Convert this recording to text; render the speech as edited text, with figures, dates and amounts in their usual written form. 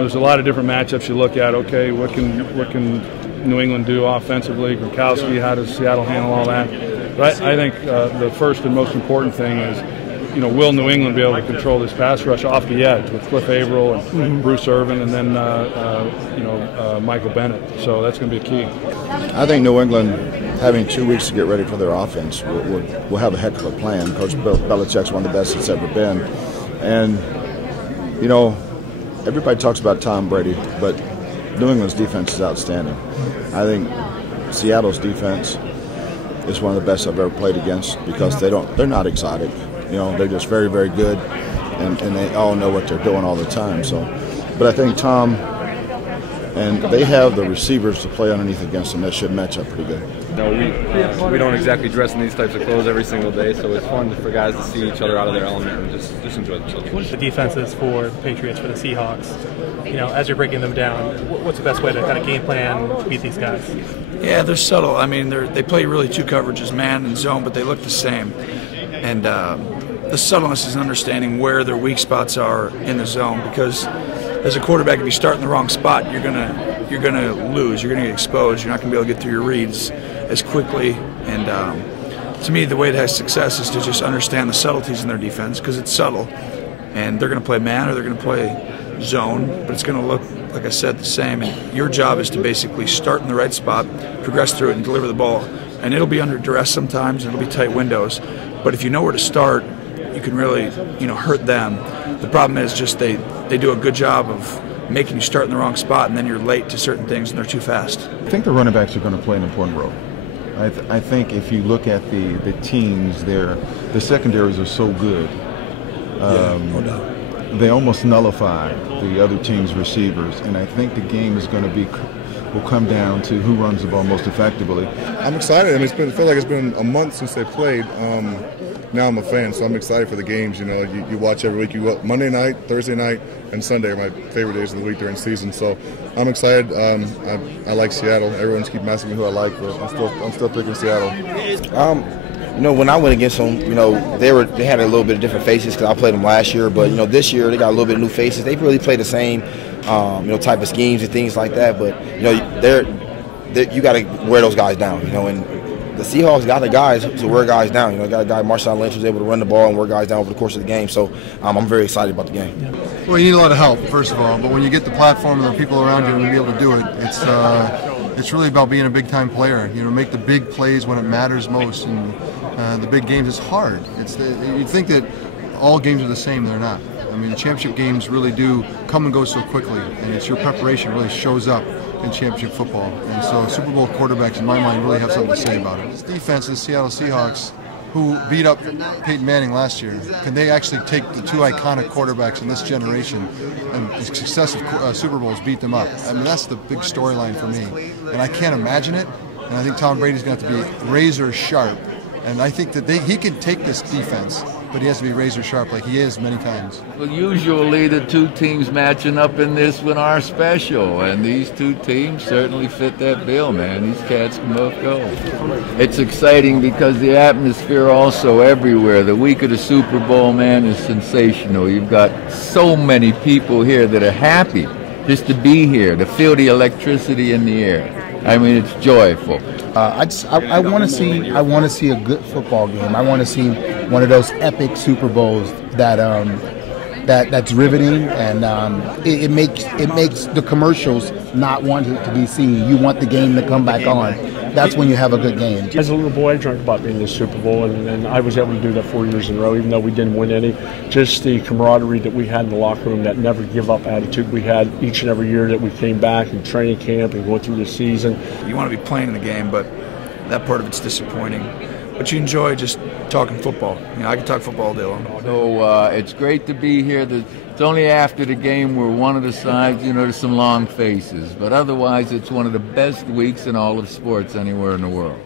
there's a lot of different matchups you look at. Okay, what can New England do offensively? Gronkowski, how does Seattle handle all that? But I think the first and most important thing is, will New England be able to control this pass rush off the edge with Cliff Averill and Bruce Irvin, and then Michael Bennett? So that's going to be key. I think New England, having 2 weeks to get ready for their offense, will have a heck of a plan. Coach Belichick's one of the best it's ever been, and everybody talks about Tom Brady, but New England's defense is outstanding. I think Seattle's defense is one of the best I've ever played against because they're not exotic. They're just very, very good, and they all know what they're doing all the time. So, but I think Tom and they have the receivers to play underneath against them that should match up pretty good. We don't exactly dress in these types of clothes every single day, so it's fun for guys to see each other out of their element and just enjoy themselves. What's the defenses for the Patriots, for the Seahawks? As you're breaking them down, what's the best way to kind of game plan to beat these guys? Yeah, they're subtle. I mean, they play really two coverages, man and zone, but they look the same. And the subtleness is understanding where their weak spots are in the zone, because as a quarterback, if you start in the wrong spot, you're gonna lose. You're gonna get exposed. You're not gonna be able to get through your reads as quickly. And to me, the way it has success is to just understand the subtleties in their defense, because it's subtle. And they're gonna play man or they're gonna play zone, but it's gonna look, like I said, the same. And your job is to basically start in the right spot, progress through it, and deliver the ball. And it'll be under duress sometimes, and it'll be tight windows. But if you know where to start, you can really, hurt them. The problem is just they do a good job of making you start in the wrong spot, and then you're late to certain things, and they're too fast. I think the running backs are going to play an important role. I think if you look at the teams, the secondaries are so good. No doubt. They almost nullify the other team's receivers, and I think the game is going to will come down to who runs the ball most effectively. I'm excited. I mean, I feel like it's been a month since they played. Now I'm a fan, so I'm excited for the games. You watch every week. Monday night, Thursday night, and Sunday are my favorite days of the week during season. So I'm excited. I like Seattle. Everyone's keep asking me who I like, but I'm still picking Seattle. When I went against them, they had a little bit of different faces because I played them last year. But this year they got a little bit of new faces. They really play the same, type of schemes and things like that. But you got to wear those guys down. And the Seahawks got the guys to wear guys down. Got a guy, Marshawn Lynch, who's able to run the ball and wear guys down over the course of the game. So I'm very excited about the game. Well, you need a lot of help, first of all. But when you get the platform and the people around you and be able to do it, it's really about being a big-time player. Make the big plays when it matters most. And the big games, it's hard. You'd think that all games are the same. They're not. I mean, the championship games really do come and go so quickly, and it's your preparation really shows up in championship football. And so Super Bowl quarterbacks, in my mind, really have something to say about it. This defense, the Seattle Seahawks, who beat up Peyton Manning last year, can they actually take the two iconic quarterbacks in this generation and successive Super Bowls beat them up? I mean, that's the big storyline for me. And I can't imagine it, and I think Tom Brady's going to have to be razor sharp. And I think that he can take this defense, but he has to be razor sharp like he is many times. Well, usually the two teams matching up in this one are special, and these two teams certainly fit that bill, man. These cats can both go. It's exciting because the atmosphere also everywhere. The week of the Super Bowl, man, is sensational. You've got so many people here that are happy just to be here, to feel the electricity in the air. I mean, it's joyful. I want to see a good football game. I want to see one of those epic Super Bowls that's riveting, and it makes the commercials not want it to be seen. You want the game to come back on. That's when you have a good game. As a little boy, I dreamt about being in the Super Bowl, and I was able to do that 4 years in a row, even though we didn't win any. Just the camaraderie that we had in the locker room, that never give up attitude we had each and every year that we came back in training camp and going through the season. You want to be playing in the game, but that part of it's disappointing. But you enjoy just talking football. I can talk football all day long. So it's great to be here. It's only after the game where one of the sides, there's some long faces. But otherwise, it's one of the best weeks in all of sports anywhere in the world.